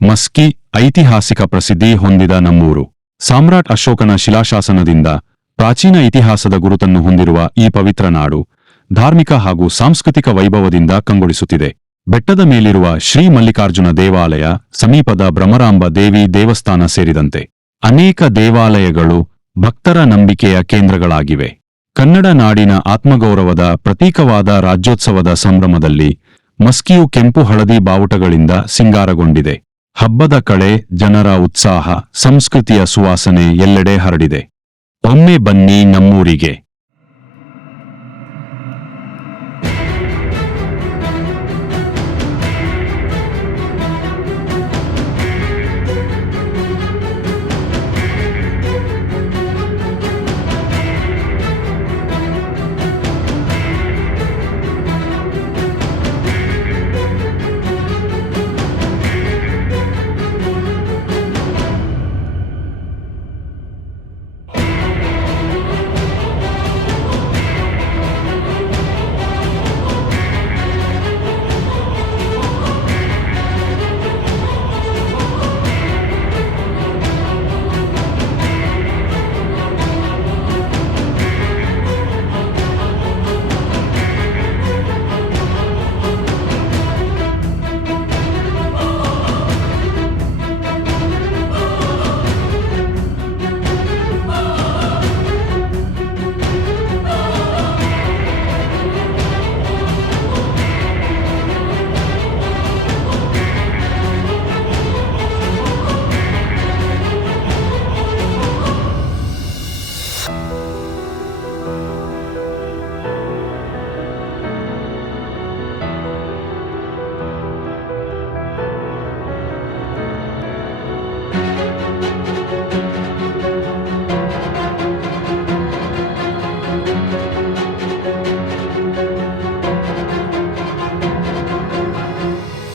ಮಸ್ಕಿ ಐತಿಹಾಸಿಕ ಪ್ರಸಿದ್ಧಿ ಹೊಂದಿದ ನಮ್ಮೂರು. ಸಾಮ್ರಾಟ್ ಅಶೋಕನ ಶಿಲಾಶಾಸನದಿಂದ ಪ್ರಾಚೀನ ಇತಿಹಾಸದ ಗುರುತನ್ನು ಹೊಂದಿರುವ ಈ ಪವಿತ್ರ ನಾಡು ಧಾರ್ಮಿಕ ಹಾಗೂ ಸಾಂಸ್ಕೃತಿಕ ವೈಭವದಿಂದ ಕಂಗೊಳಿಸುತ್ತಿದೆ. ಬೆಟ್ಟದ ಮೇಲಿರುವ ಶ್ರೀ ಮಲ್ಲಿಕಾರ್ಜುನ ದೇವಾಲಯ, ಸಮೀಪದ ಭ್ರಮರಾಂಬ ದೇವಿ ದೇವಸ್ಥಾನ ಸೇರಿದಂತೆ ಅನೇಕ ದೇವಾಲಯಗಳು ಭಕ್ತರ ನಂಬಿಕೆಯ ಕೇಂದ್ರಗಳಾಗಿವೆ. ಕನ್ನಡ ನಾಡಿನ ಆತ್ಮಗೌರವದ ಪ್ರತೀಕವಾದ ರಾಜ್ಯೋತ್ಸವದ ಸಂಭ್ರಮದಲ್ಲಿ ಮಸ್ಕಿಯು ಕೆಂಪು ಹಳದಿ ಬಾವುಟಗಳಿಂದ ಸಿಂಗಾರಗೊಂಡಿದೆ. ಹಬ್ಬದ ಕಳೆ, ಜನರ ಉತ್ಸಾಹ, ಸಂಸ್ಕೃತಿಯ ಸುವಾಸನೆ ಎಲ್ಲೆಡೆ ಹರಡಿದೆ. ಒಮ್ಮೆ ಬನ್ನಿ ನಮ್ಮೂರಿಗೆ.